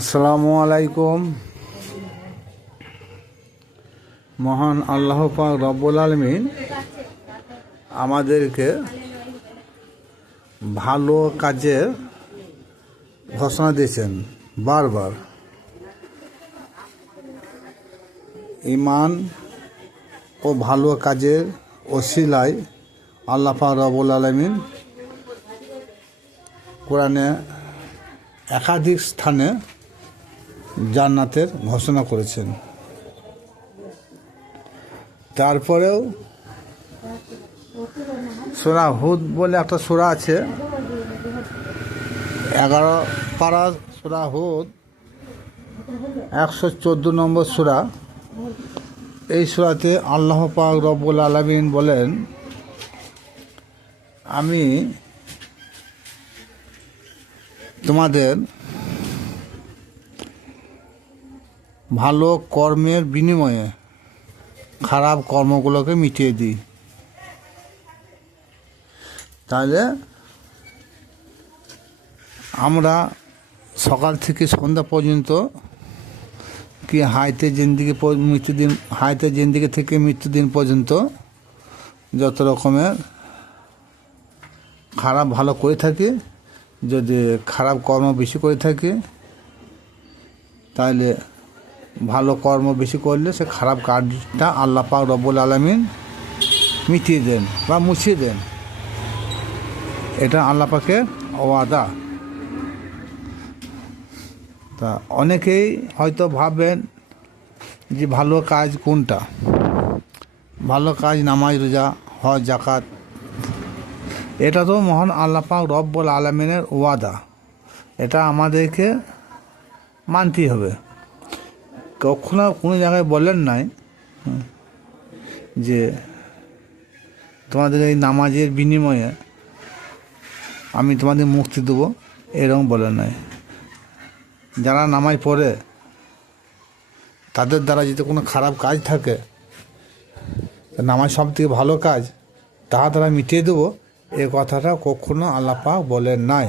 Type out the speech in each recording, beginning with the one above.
আসসালামু আলাইকুম। মহান আল্লাহ পাক রব্বুল আলমিন আমাদেরকে ভালো কাজের ঘোষণা দিয়েছেন বারবার। ইমান ও ভালো কাজের ওসিলায় আল্লাহ পাক রব্বুল আলমিন কোরআনে একাধিক স্থানে জান্নাতের ঘোষণা করেছেন। তারপরেও সোরা হুদ বলে একটা সোরা আছে। এগারো পাড়া সোরা হুদ, একশো চোদ্দ নম্বর সোরা। এই সোরাতে আল্লাহ পাক রব্বুল আলমিন বলেন, আমি তোমাদের ভালো কর্মের বিনিময়ে খারাপ কর্মগুলোকে মিটিয়ে দিই। তাহলে আমরা সকাল থেকে সন্ধ্যা পর্যন্ত কি হাইতে জিন্দিগি মৃত্যুদিন, হাইতে জিন্দিগি থেকে মৃত্যুদিন পর্যন্ত যত রকমের খারাপ ভালো করে থাকি, যদি খারাপ কর্ম বেশি করে থাকি, তাহলে ভালো কর্ম বেশি করলে সে খারাপ কাজটা আল্লাহ পাক রব্বুল আলমিন মিটিয়ে দেন বা মুছিয়ে দেন। এটা আল্লাহ পাকের ওয়াদা। তা অনেকেই হয়তো ভাববেন যে ভালো কাজ কোনটা? ভালো কাজ নামাজ, রোজা, হজ জাকাত এটা তো মহান আল্লাহ পাক রব্বুল আলমিনের ওয়াদা। এটা আমাদেরকে মানতেই হবে। কখনো কোনো জায়গায় বলেন নাই যে তোমাদের এই নামাজের বিনিময়ে আমি তোমাদের মুক্তি দেবো, এরকম বলেন নাই। যারা নামাজ পড়ে, তাদের দ্বারা যদি কোনো খারাপ কাজ থাকে নামাজ সব থেকে ভালো কাজ, তাহা তারা মিটিয়ে দেবো, এ কথাটা কখনো আল্লাহ পাক বলেন নাই।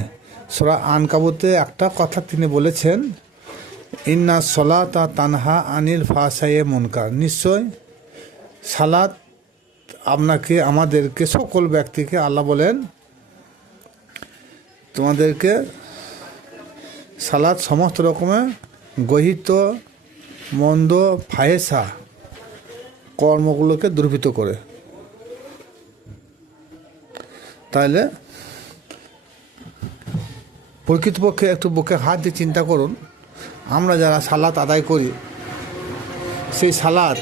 সোরা আনকাবুতে একটা কথা তিনি বলেছেন ইন্না সলাতা তানহা আনিল ফাসায়ে মনকার। নিশ্চয় সালাত আপনাকে, আমাদেরকে, সকল ব্যক্তিকে আল্লাহ বলেন, তোমাদেরকে সালাদ সমস্ত রকমের গহিত, মন্দ, ফায়েসা কর্মগুলোকে দুর্বৃত করে। তাহলে প্রকৃতপক্ষে একটু বুকে হাত দিয়ে চিন্তা করুন। আমরা যারা সালাত আদায় করি, সেই সালাদ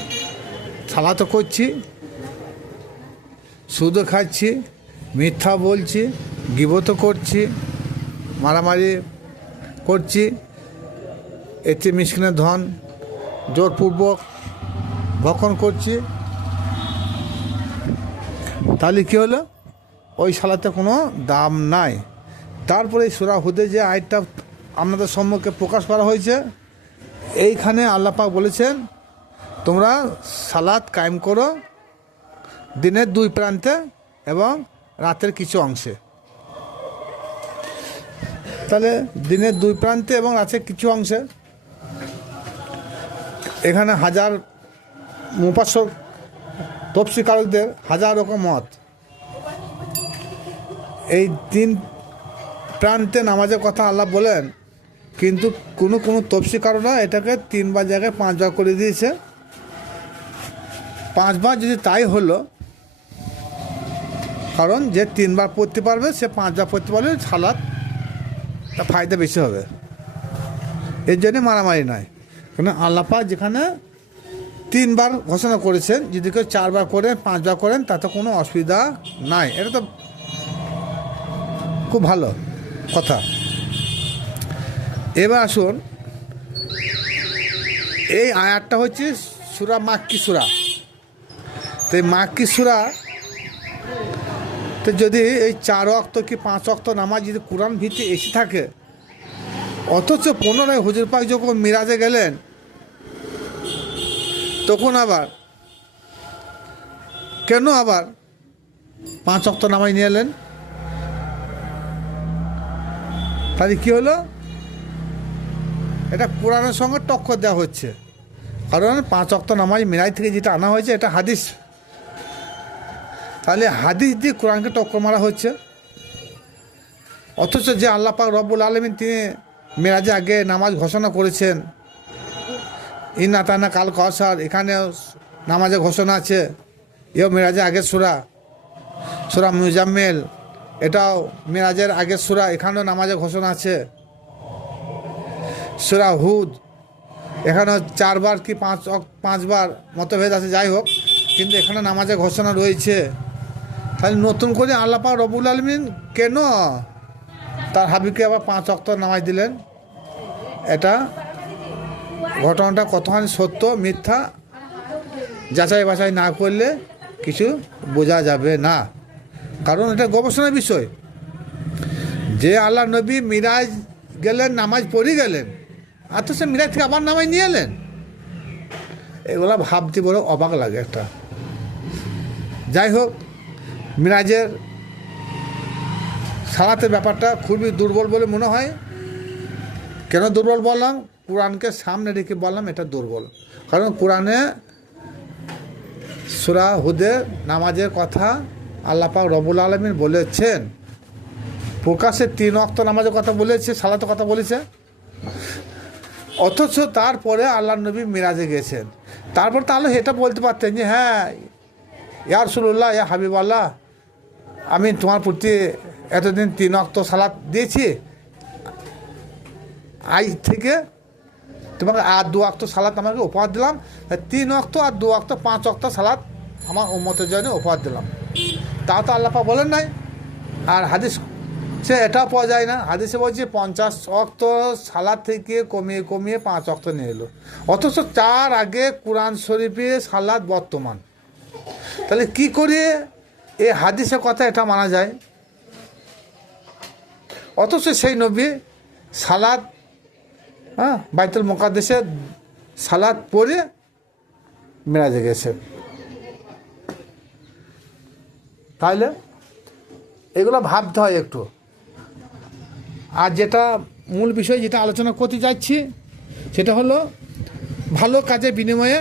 সালাতও করছি, সুদও খাচ্ছি, মিথ্যা বলছি গিবত করছি, মারামারি করছি, এতে মিসকিনের ধন জোরপূর্বক ভক্ষণ করছি। তাহলে কী হলো? ওই সালাতে কোনো দাম নাই। তারপরে সুরা হুদে যে আয়টা আপনাদের সম্মুখে প্রকাশ করা হয়েছে। এইখানে আল্লাপাক বলেছেন, তোমরা সালাদ কায়েম করো দিনের দুই প্রান্তে এবং রাতের কিছু অংশে। তাহলে দিনের দুই প্রান্তে এবং রাতের কিছু অংশে। এখানে হাজার মুপাসক তফসিকারকদের হাজার রকম মত। এই তিন প্রান্তে নামাজের কথা আল্লাহ বলেন কিন্তু কোনো কোনো তফসিকাররা এটাকে তিনবার জায়গায় পাঁচবার করে দিয়েছে। পাঁচবার যদি তাই হলো, কারণ যে তিনবার পড়তে পারবে, সে পাঁচবার পড়তে পারলে সালাদ তা ফায়দা বেশি হবে। এর জন্যে মারামারি নয়। কেন আল্লাপা যেখানে তিনবার ঘোষণা করেছেন, যদি কেউ চারবার করেন, পাঁচবার করেন, তাতে কোনো অসুবিধা নাই। এটা তো খুব ভালো কথা। এবার আসুন। এই আয়াতটা হচ্ছে সুরা মাক্কি সুরা। তো এই মাক্কি সুরা, তো যদি এই চার অক্ত কি পাঁচ অক্ত নামাজ যদি কোরআন ভিত্তি এসে থাকে, অথচ পুনরায় হুজুর পাক যখন মিরাজে গেলেন, তখন আবার, কেন আবার পাঁচ অক্ত নামাজ নিয়ে এলেন? তাহলে কী হলো? এটা কোরআনের সঙ্গে টক্কর দেওয়া হচ্ছে। কারণ পাঁচ অক্ত নামাজ মিরাই থেকে যেটা আনা হয়েছে, এটা হাদিস। তাহলে হাদিস দিয়ে কোরআনকে টক্কর মারা হচ্ছে। অথচ যে আল্লাহ পাক রব্বুল আলমিন তিনি মেরাজে আগে নামাজ ঘোষণা করেছেন। ইন্না তানা কাল কসার এখানেও নামাজে ঘোষণা আছে। এও মেরাজে আগের সুরা সুরা মুজাম্মেল, এটাও মেরাজের আগের সুরা, এখানেও নামাজে ঘোষণা আছে। সুরা হুদ। এখানে চারবার কি পাঁচ পাঁচবার মতভেদ আছে, যাই হোক। কিন্তু এখানে নামাজের ঘোষণা রয়েছে। তাহলে নতুন করে আল্লাপা রবুল আলমিন কেন তার হাবিবকে আবার পাঁচ অক্ত নামাজ দিলেন? এটা ঘটনাটা কতখানি সত্য, মিথ্যা, যাচাই বাছাই না করলে কিছু বোঝা যাবে না। কারণ এটা গবেষণার বিষয়। যে আল্লাহ নবী মিরাজ গেলেন, নামাজ পড়ে গেলেন তো সে মিরাজ থেকে আবার নামাজ নিয়ে এলেন? এগুলা ভাবতে বড় অবাক লাগে একটা। যাই হোক, মিরাজের সালাতের ব্যাপারটা খুবই দুর্বল বলে মনে হয়। কেন দুর্বল বললাম? কোরআনকে সামনে রেখে বললাম, এটা দুর্বল। কারণ কোরআনে সুরা হুদে নামাজের কথা আল্লাপাক রবুল আলমিন বলেছেন। প্রকাশে তিন অক্ত নামাজের কথা বলেছে, সালাতের কথা বলেছে। অথচ তারপরে আল্লাহ নবী মিরাজে গেছেন। তারপর তাহলে এটা বলতে পারতেন যে হ্যাঁ ইয়ার সুল্লাহ ইয়া হাবিব আল্লাহ আমি তোমার প্রতি এতদিন তিন অক্ত সালাত দিয়েছি। আজ থেকে তোমাকে আর দু অক্ত সালাত আমাকে উপহার দিলাম। তিন অক্ত আর দু অক্ত পাঁচ অক্ত সালাত আমার উম্মতের জন্য উপহার দিলাম। তা তো আল্লাপা বলেন নাই। আর হাদিস সে এটাও পাওয়া যায় না। হাদিসে বলছে, পঞ্চাশ অক্ত সালাদ থেকে কমিয়ে কমিয়ে পাঁচ অক্ত নিয়ে এলো। অথচ চার আগে কোরআন শরীফে সালাদ বর্তমান। তাহলে কি করে এ হাদিসের কথা এটা মানা যায়? অথচ সেই নবী সালাদ হ্যাঁ বাইতুল মোকাদ্দেশে সালাদ পরে মেরাজে গেছে। তাইলে এগুলো ভাবতে হয় একটু। আর যেটা মূল বিষয় যেটা আলোচনা করতে যাচ্ছি, সেটা হলো ভালো কাজের বিনিময়ে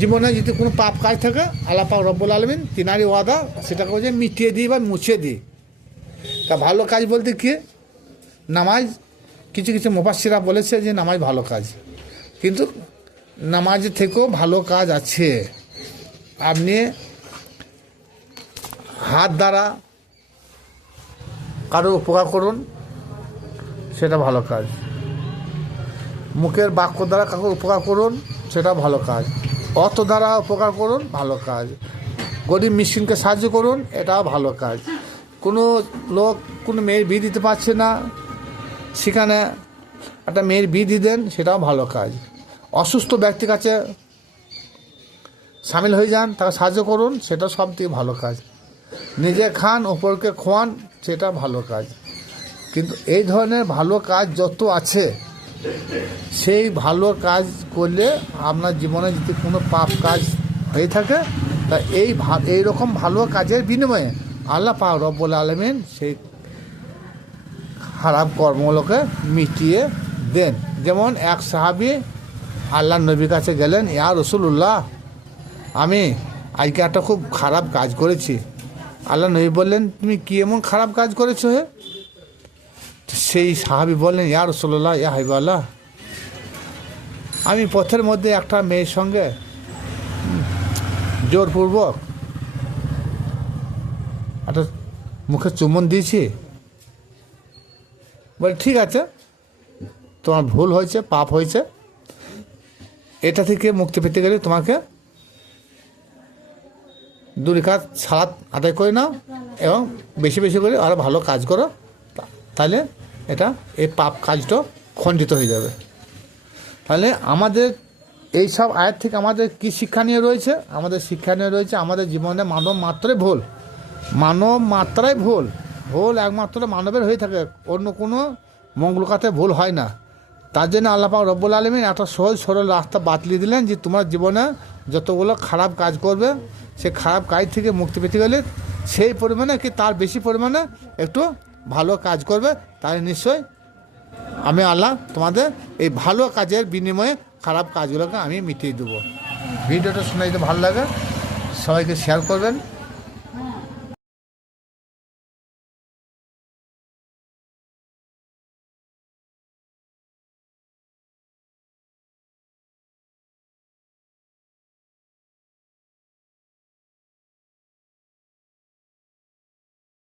জীবনে যদি কোনো পাপ কাজ থাকে, আল্লাহ পাক রব্বুল আলমিন তিনারি ওয়াদা, সেটাকে বলছে মিটিয়ে দিই বা মুছিয়ে দিই। তা ভালো কাজ বলতে কি? নামাজ, কিছু কিছু মুফাসিরা বলেছে যে নামাজ ভালো কাজ। কিন্তু নামাজ থেকেও ভালো কাজ আছে। আপনি হাত দ্বারা কারও উপকার করুন, সেটা ভালো কাজ। মুখের বাক্য দ্বারা কাউকে উপকার করুন, সেটা ভালো কাজ। অর্থ দ্বারা উপকার করুন, ভালো কাজ। গরিব মিসকিনকে সাহায্য করুন এটাও ভালো কাজ। কোনো লোক, কোনো মেয়ের বিয়ে দিতে পারছে না, সেখানে একটা মেয়ের বিয়ে দিয়ে দেন, সেটাও ভালো কাজ। অসুস্থ ব্যক্তির কাছে সামিল হয়ে যান, তাকে সাহায্য করুন সেটা সব থেকে ভালো কাজ। নিজে খান ওপরকে খোয়ান সেটা ভালো কাজ। কিন্তু এই ধরনের ভালো কাজ যত আছে, সেই ভালো কাজ করলে আপনার জীবনে যদি কোনো পাপ কাজ হয়ে থাকে, তা এই এই রকম ভালো কাজের বিনিময়ে আল্লাহ পা রব্বুল আলমিন সেই খারাপ কর্মগুলোকে মিটিয়ে দেন। যেমন এক সাহাবি আল্লাহ নবীর কাছে গেলেন, ইয়া রসুল্লাহ আমি আজকে একটা খুব খারাপ কাজ করেছি। আল্লাহ নবী বললেন, তুমি কি এমন খারাপ কাজ করেছ হে? সেই সাহাবি বললেন ইয়ার রসুল্লাহ ইয়া হাইবাল্লাহ আমি পথের মধ্যে একটা মেয়ের সঙ্গে জোরপূর্বক একটা মুখে চুম্বন দিয়েছি। বলে, ঠিক আছে, তোমার ভুল হয়েছে, পাপ হয়েছে। এটা থেকে মুক্তি পেতে গেলে তোমাকে দুরিকাত সালাদ আদায় করে নাও এবং বেশি বেশি করে আরও ভালো কাজ করো তাহলে এটা, এই পাপ কাজটা খণ্ডিত হয়ে যাবে। তাহলে আমাদের এই সব আয়ের থেকে আমাদের কি শিক্ষা নিয়ে রয়েছে? আমাদের শিক্ষা নিয়ে রয়েছে আমাদের জীবনে মানব মাত্রাই ভুল। মানব মাত্রাই ভুল। ভুল একমাত্র মানবের হয়ে থাকে, অন্য কোনো মঙ্গলকাতে ভুল হয় না। তার জন্য আল্লাপাক রব্বুল আলমিন একটা সহজ সরল রাস্তা বাতলিয়ে দিলেন যে তোমার জীবনে যতগুলো খারাপ কাজ করবে, সে খারাপ কাজ থেকে মুক্তি পেতে গেলে সেই পরিমাণে কি তার বেশি পরিমাণে একটু ভালো কাজ করবে তাই নিশ্চয় আমি আল্লাহ তোমাদের এই ভালো কাজের বিনিময়ে খারাপ কাজগুলোকে আমি মিটিয়ে দেবো। ভিডিওটা শুনে যদি ভালো লাগে, সবাইকে শেয়ার করবেন।